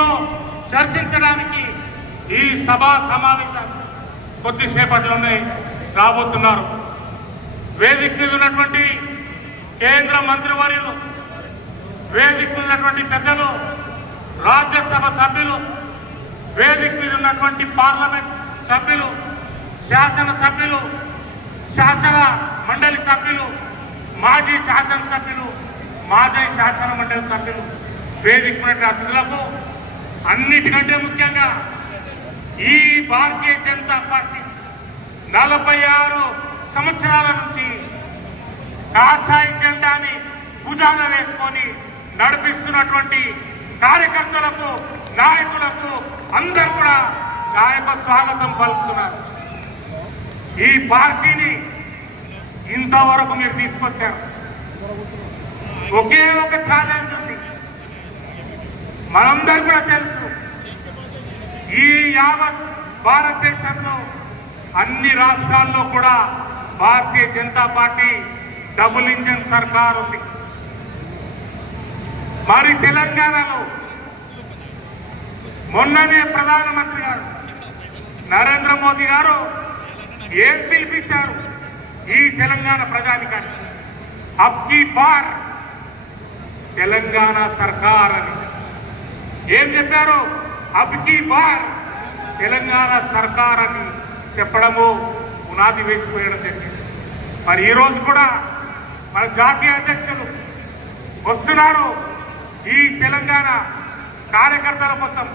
మీతో చర్చించడానికి ఈ సభా సమావేశాలు కొద్దిసేపట్లోనే రాబోతున్నారు. వేదిక మీద ఉన్నటువంటి కేంద్ర మంత్రివర్యులు, వేదిక మీద ఉన్నటువంటి పెద్దలు, రాజ్యసభ సభ్యులు, వేదిక మీద ఉన్నటువంటి పార్లమెంట్ సభ్యులు, శాసనసభ్యులు, శాసన మండలి సభ్యులు, మాజీ శాసనసభ్యులు, మాజీ శాసన మండలి సభ్యులు, వేదిక మీద అతిథులకు, అన్నిటికంటే ముఖ్యంగా ఈ భారతీయ జనతా పార్టీ 46 సంవత్సరాల నుంచి కాషాయ జెండాని భుజాన వేసుకొని నడిపిస్తున్నటువంటి కార్యకర్తలకు, నాయకులకు అందరూ కూడా నా యొక్క స్వాగతం పలుకుతున్నారు. ఈ పార్టీని ఇంతవరకు మీరు తీసుకొచ్చారు. ఒకే ఒక ఛాలెంజ్ ఉంది, మనందరూ కూడా తెలుసు. ఈ యావత్ భారతదేశంలో అన్ని రాష్ట్రాల్లో కూడా Bharatiya Janata party double engine సర్కార్ ఉంది. మరి తెలంగాణలో మొన్ననే ప్రధానమంత్రి గారు నరేంద్ర మోదీ గారు ఏం పిలిపించారు ఈ తెలంగాణ ప్రజానికానికి? అబ్ కీ బార్ తెలంగాణ సర్కార్ అని ఏం చెప్పారు? అబ్ కీ బార్ తెలంగాణ సర్కార్ అని చెప్పడము పునాది వేసిపోయడం జరిగింది. మరి ఈరోజు కూడా మన జాతీయ అధ్యక్షులు వస్తున్నారు. ఈ తెలంగాణ కార్యకర్తల కోసం,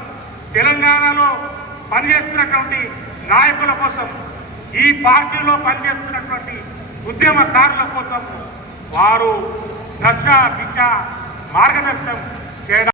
తెలంగాణలో పనిచేస్తున్నటువంటి నాయకుల కోసం, ఈ పార్టీలో పనిచేస్తున్నటువంటి ఉద్యమకారుల కోసం వారు దశ దిశ మార్గదర్శనం చేయడం